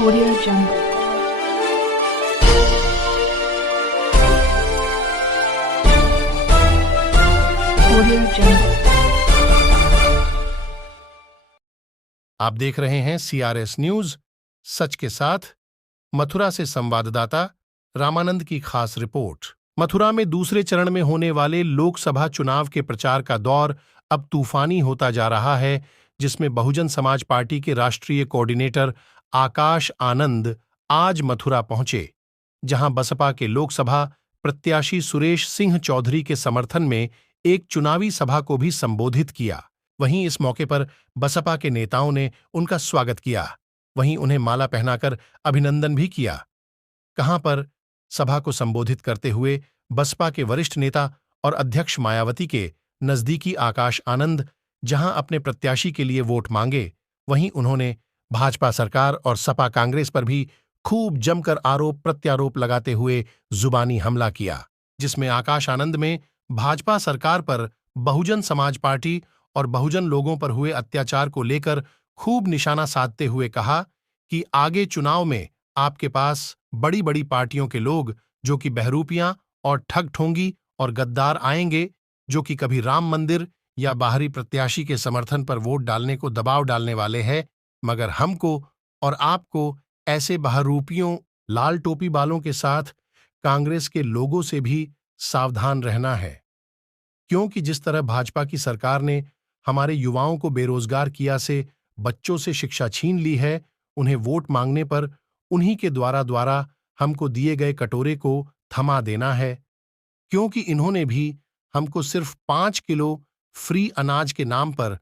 Audio Jungle. Audio Jungle. आप देख रहे हैं CRS न्यूज सच के साथ। मथुरा से संवाददाता रामानंद की खास रिपोर्ट। मथुरा में दूसरे चरण में होने वाले लोकसभा चुनाव के प्रचार का दौर अब तूफानी होता जा रहा है, जिसमें बहुजन समाज पार्टी के राष्ट्रीय कोऑर्डिनेटर आकाश आनंद आज मथुरा पहुंचे, जहां बसपा के लोकसभा प्रत्याशी सुरेश सिंह चौधरी के समर्थन में एक चुनावी सभा को भी संबोधित किया। वहीं इस मौके पर बसपा के नेताओं ने उनका स्वागत किया, वहीं उन्हें माला पहनाकर अभिनंदन भी किया। कहां पर सभा को संबोधित करते हुए बसपा के वरिष्ठ नेता और अध्यक्ष मायावती के नजदीकी आकाश आनंद जहां अपने प्रत्याशी के लिए वोट मांगे, वहीं उन्होंने भाजपा सरकार और सपा कांग्रेस पर भी खूब जमकर आरोप प्रत्यारोप लगाते हुए जुबानी हमला किया, जिसमें आकाश आनंद में भाजपा सरकार पर बहुजन समाज पार्टी और बहुजन लोगों पर हुए अत्याचार को लेकर खूब निशाना साधते हुए कहा कि आगे चुनाव में आपके पास बड़ी बड़ी पार्टियों के लोग जो कि बहरूपियां और ठग ठोंगी और गद्दार आएंगे, जो कि कभी राम मंदिर या बाहरी प्रत्याशी के समर्थन पर वोट डालने को दबाव डालने वाले हैं, मगर हमको और आपको ऐसे बहरूपियों लाल टोपी वालों के साथ कांग्रेस के लोगों से भी सावधान रहना है, क्योंकि जिस तरह भाजपा की सरकार ने हमारे युवाओं को बेरोजगार किया से बच्चों से शिक्षा छीन ली है, उन्हें वोट मांगने पर उन्हीं के द्वारा हमको दिए गए कटोरे को थमा देना है, क्योंकि इन्होंने भी हमको सिर्फ 5 किलो फ्री अनाज के नाम पर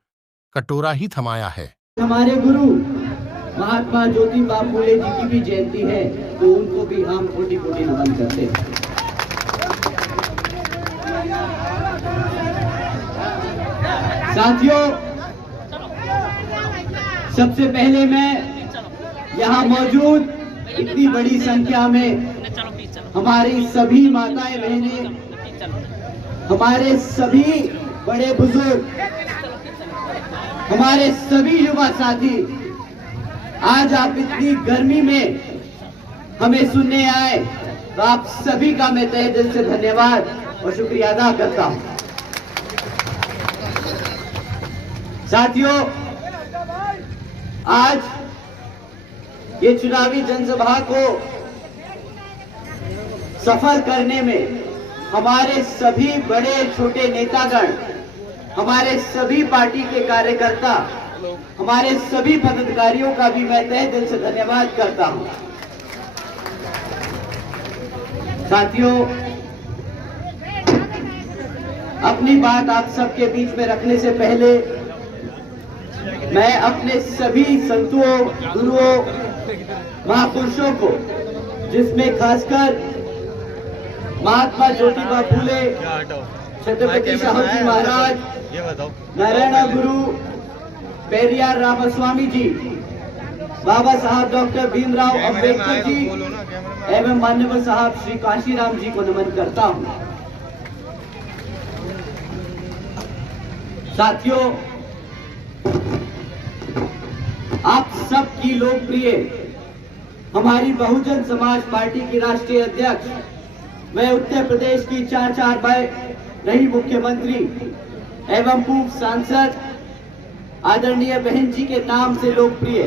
कटोरा ही थमाया है। हमारे गुरु महात्मा ज्योतिबा फूले जी की भी जयंती है, तो उनको भी हम कोटि-कोटि नमन करते हैं। साथियों, सबसे पहले मैं यहाँ मौजूद इतनी बड़ी संख्या में हमारी सभी माताएं बहनें, हमारे सभी बड़े बुजुर्ग, हमारे सभी युवा साथी, आज आप इतनी गर्मी में हमें सुनने आए, तो आप सभी का मैं तहे दिल से धन्यवाद और शुक्रिया अदा करता हूं। साथियों, आज ये चुनावी जनसभा को सफल करने में हमारे सभी बड़े छोटे नेतागण, हमारे सभी पार्टी के कार्यकर्ता, हमारे सभी पदाधिकारियों का भी मैं तहे दिल से धन्यवाद करता हूं। साथियों, अपनी बात आप सबके बीच में रखने से पहले मैं अपने सभी संतों, गुरुओं, महापुरुषों को, जिसमें खासकर महात्मा ज्योतिबा फूले, छत्रपति शाहू महाराज, नारायण गुरु पेरियार रामास्वामी जी, बाबा साहब डॉक्टर भीमराव अंबेडकर जी एवं माननीय साहब श्री काशीराम जी को नमन करता हूं। साथियों, आप सबकी लोकप्रिय हमारी बहुजन समाज पार्टी की राष्ट्रीय अध्यक्ष, मैं उत्तर प्रदेश की 4 बार रही मुख्यमंत्री एवं पूर्व सांसद आदरणीय बहन जी के नाम से लोकप्रिय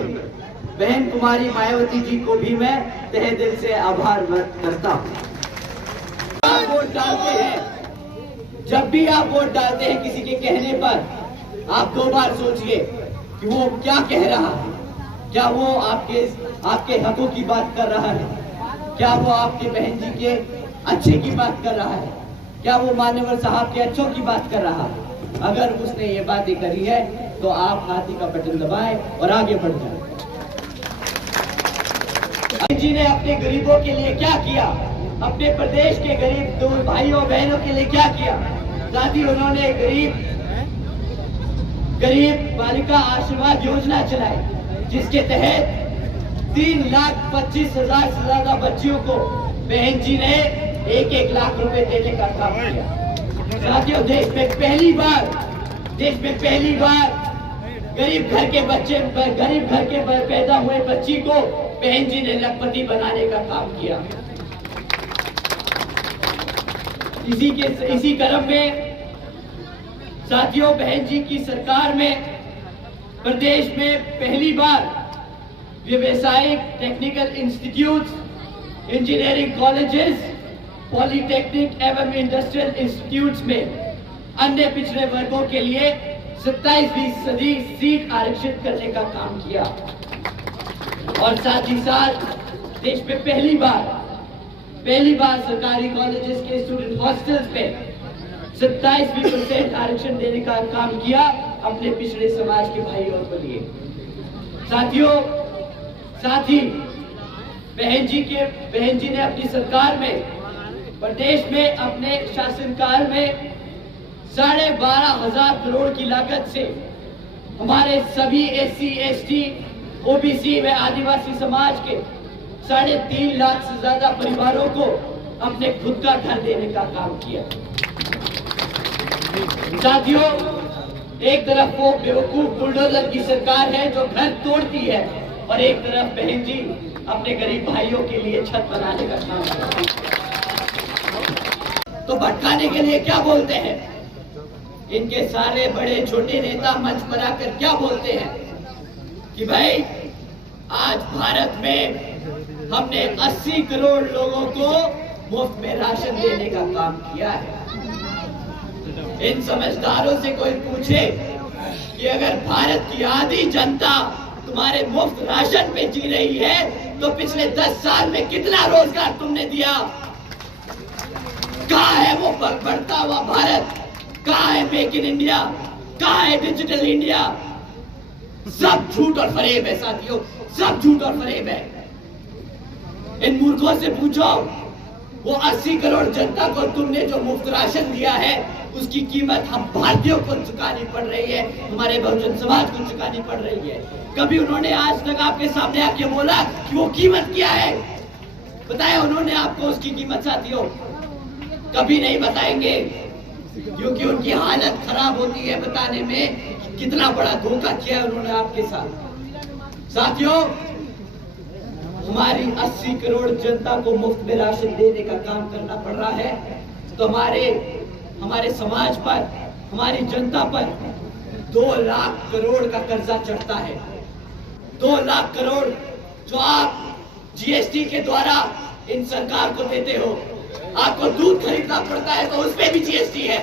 बहन कुमारी मायावती जी को भी मैं तहे दिल से आभार व्यक्त करता हूं। आप वोट डालते हैं, जब भी आप वोट डालते हैं किसी के कहने पर, आप 2 बार सोचिए कि वो क्या कह रहा है। क्या वो आपके हकों की बात कर रहा है? क्या वो आपके बहन जी के अच्छे की बात कर रहा है? क्या वो मान्यवर साहब के अच्छों की बात कर रहा है? अगर उसने ये बातें करी है तो आप हाथी का बटन दबाएं और आगे बढ़ जाएं। जी ने अपने गरीबों के लिए क्या किया, अपने प्रदेश के गरीब दो भाइयों बहनों के लिए क्या किया? साथ ही उन्होंने गरीब बालिका आशीर्वाद योजना चलाई, जिसके तहत 3,25,000 से ज्यादा बच्चियों को बहन जी ने 1-1 लाख रुपए देने का काम किया। साथियों, देश में पहली बार गरीब घर के पैदा हुए बच्ची को बहन जी ने लखपति बनाने का काम किया। इसी क्रम में साथियों, बहन जी की सरकार में प्रदेश में पहली बार व्यवसायिक technical institute, engineering colleges, polytechnic एवं इंडस्ट्रियल इंस्टीट्यूट्स में अन्य पिछड़े वर्गों के लिए 27% सीट आरक्षित करने का काम किया। और साथ ही साथ देश में पहली बार सरकारी कॉलेजेस के स्टूडेंट हॉस्टल्स में 27% आरक्षण देने का काम किया अपने पिछड़े समाज के भाइयों के लिए। साथियों, साथ ही बहन जी ने अपनी सरकार में प्रदेश में अपने शासनकाल में 12,500 करोड़ की लागत से हमारे सभी SC, ST, OBC व आदिवासी समाज के 3.5 लाख से ज्यादा परिवारों को अपने खुद का घर देने का काम किया। साथियों, एक तरफ वो बेवकूफ बुलडोजर की सरकार है जो घर तोड़ती है और एक तरफ बहन जी अपने गरीब भाइयों के लिए छत बनाने का काम करती है। तो भटकाने के लिए क्या बोलते हैं इनके सारे बड़े छोटे नेता मंच पर आकर क्या बोलते हैं कि भाई आज भारत में हमने 80 करोड़ लोगों को मुफ्त में राशन देने का काम किया है। इन समझदारों से कोई पूछे कि अगर भारत की आधी जनता तुम्हारे मुफ्त राशन पे जी रही है तो पिछले 10 साल में कितना रोजगार तुमने दिया? कहाँ है वो बढ़ता हुआ भारत? कहाँ है मेक इन इंडिया? कहाँ है डिजिटल इंडिया? सब झूठ और फरेब है साथियों, सब झूठ और फरेब है। इन मूर्खों से पूछो, वो 80 करोड़ जनता को तुमने जो मुफ्त राशन दिया है उसकी कीमत हम भारतीयों को चुकानी पड़ रही है, हमारे बहुजन समाज को चुकानी पड़ रही है। कभी उन्होंने आज तक आपके सामने आके बोला कि वो कीमत क्या है? बताया उन्होंने आपको उसकी कीमत साथियों? कभी नहीं बताएंगे, क्योंकि उनकी हालत खराब होती है बताने में कि कितना बड़ा धोखा किया है उन्होंने आपके साथ। साथियों, हमारी 80 करोड़ जनता को मुफ्त में राशन देने का काम करना पड़ रहा है, तो हमारे समाज पर, हमारी जनता पर 2 लाख करोड़ का कर्जा चढ़ता है। 2 लाख करोड़ जो आप GST के द्वारा इन सरकार को देते हो। आपको दूध खरीदना पड़ता है तो उसपे भी GST है।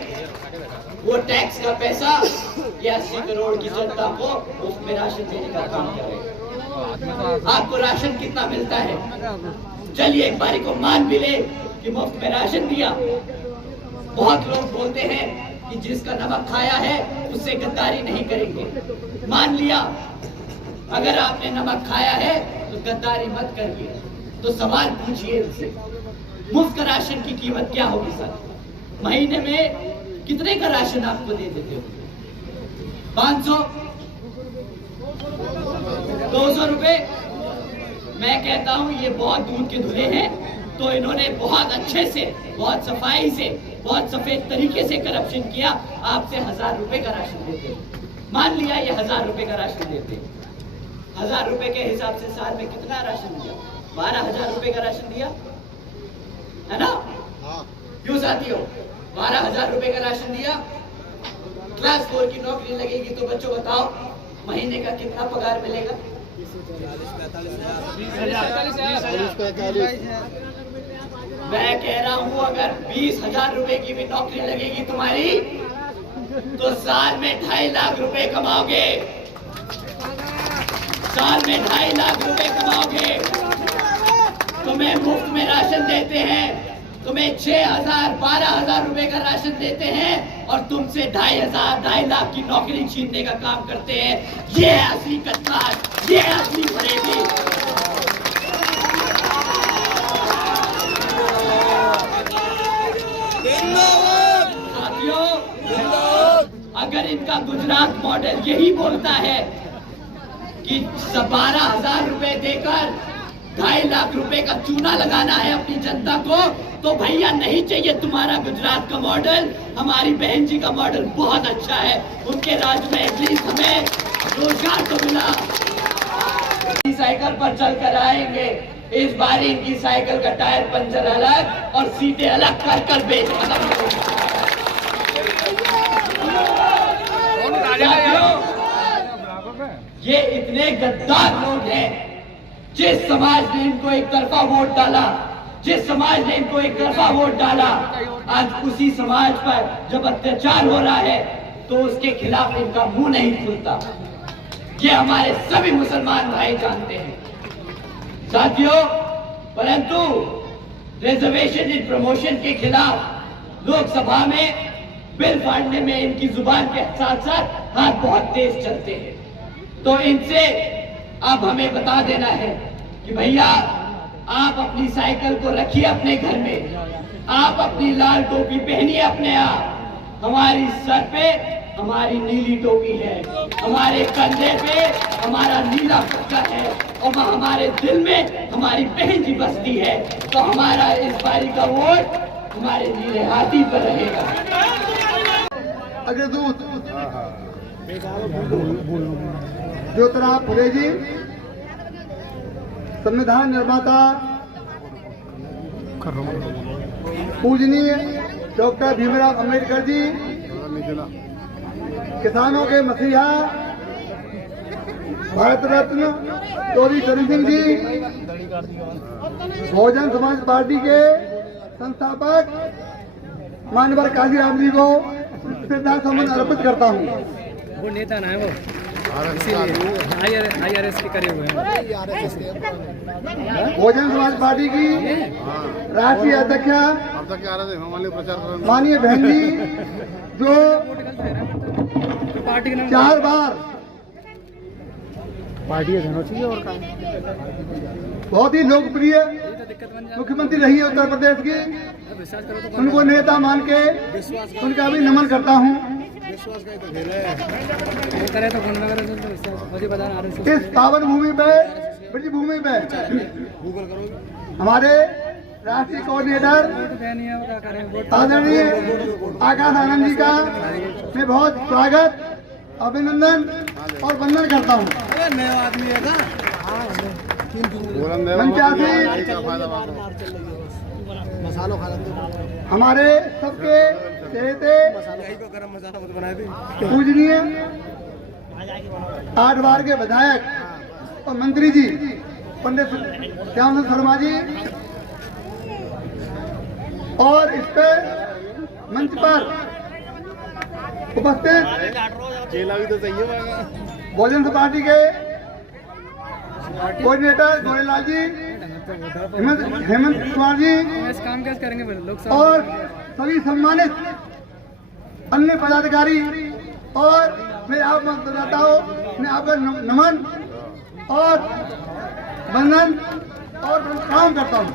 वो टैक्स का पैसा ये 80 करोड़ की जनता को मुफ्त में राशन देने का काम कर रहे हैं। आपको राशन कितना मिलता है? चलिए एक बारी को मान भी ले कि मुफ्त में राशन दिया। बहुत लोग बोलते हैं कि जिसका नमक खाया है उससे गद्दारी नहीं करेंगे। मान लिया अगर आपने नमक खाया है तो गद्दारी मत करिए। तो सवाल पूछिए इनसे, मुफ्त राशन की कीमत क्या होगी सर? महीने में कितने का राशन आपको दे देते हो? 500, 200 रुपए? मैं कहता हूं ये बहुत दूध के धुले हैं। तो इन्होंने बहुत अच्छे से, बहुत सफाई से, बहुत सफेद तरीके से करप्शन किया। आपसे 1000 रुपए का राशन देते। मान लिया ये 1000 रुपए का राशन देते, 1000 रुपए के हिसाब से साल में कितना राशन दिया? 12,000 रुपए का राशन दिया है ना? क्यों साथियों? 12,000 रुपए का राशन दिया। क्लास 4 की नौकरी लगेगी तो बच्चों बताओ महीने का कितना पगार मिलेगा? 40-45। मैं कह रहा हूं अगर 20,000 रुपए की भी नौकरी लगेगी तुम्हारी तो साल में 2.5 लाख रुपए कमाओगे। साल में 2.5 लाख रुपए कमाओगे। तुम्हें मुफ्त में राशन देते हैं, तुम्हें 6,000, 12,000 रुपए का राशन देते हैं और तुमसे 2.5 लाख की नौकरी छीनने का काम करते हैं। ये है असली गद्दार, ये है असली फरेबी। साथियों, अगर इनका गुजरात मॉडल यही बोलता है कि 12,000 रुपए देकर 2.5 लाख रुपए का चूना लगाना है अपनी जनता को, तो भैया नहीं चाहिए तुम्हारा गुजरात का मॉडल। हमारी बहन जी का मॉडल बहुत अच्छा है। उनके राज्य में एटलीस्ट हमें रोजगार तो मिला। साइकिल पर चलकर आएंगे, इस बार इनकी साइकिल का टायर पंचर अलग और सीटें अलग कर कर बेच ये इतने गद्दार लोग हैं। जिस समाज ने इनको एक तरफा वोट डाला, जिस समाज ने इनको एक तरफा वोट डाला, आज उसी समाज पर जब अत्याचार हो रहा है तो उसके खिलाफ इनका मुंह नहीं खुलता। ये हमारे सभी मुसलमान भाई जानते हैं साथियों। परंतु रिजर्वेशन इन प्रमोशन के खिलाफ लोकसभा में बिल फाड़ने में इनकी जुबान के साथ साथ हाथ बहुत तेज चलते हैं। तो इनसे अब हमें बता देना है कि भैया आप अपनी साइकिल को रखिए अपने घर में, आप अपनी लाल टोपी पहनिए अपने आप। हमारी सर पे हमारी नीली टोपी है, हमारे कंधे पे हमारा नीला पट्टा है और हमारे दिल में हमारी बहन जी बसती है। तो हमारा इस बारी का वोट हमारे नीले हाथी पर रहेगा। अग्रदूत ज्योतिराव फुले जी, संविधान निर्माता पूजनीय डॉक्टर भीमराव अंबेडकर जी, किसानों के मसीहा भारत रत्न चौधरी चरण सिंह जी, बहुजन समाज पार्टी के संस्थापक मानवर काशीराम जी को श्रद्धासुमन अर्पित करता हूँ। वो नेता ना है, वो IRS के करे हुए हैं। बहुजन समाज पार्टी की राष्ट्रीय अध्यक्षा माननीय बहन जी, जो पार्टी के नाम 4 बार पार्टी होना चाहिए और का बहुत ही लोकप्रिय मुख्यमंत्री रही है उत्तर प्रदेश की। विश्वास करो तो उनको नेता मान के उनका भी नमन करता हूँ। वो करे तो कौन लगा विश्वास मुझे बता रहा। इस पावन भूमि पे, ब्रज भूमि पे हमारे राष्ट्रीय कोऑर्डिनेटर आदरणीय आकाश आनंद जी का मैं बहुत स्वागत, अभिनंदन और वंदन करता हूँ। नया आदमी है ना, हमारे सबके चहेते पूजनीय 8 बार के विधायक और मंत्री जी पंडित श्याम शर्मा जी, और इस पे मंच पर उपस्थित बहुजन समाज पार्टी के कोऑर्डिनेटर गोरेलाल जी, हेमंत कुमार जी काम कैसे करेंगे लोग और सभी सम्मानित अन्य पदाधिकारी, और मैं आप बताता हूँ, मैं आपका नमन और वंदन और प्रणाम करता हूँ।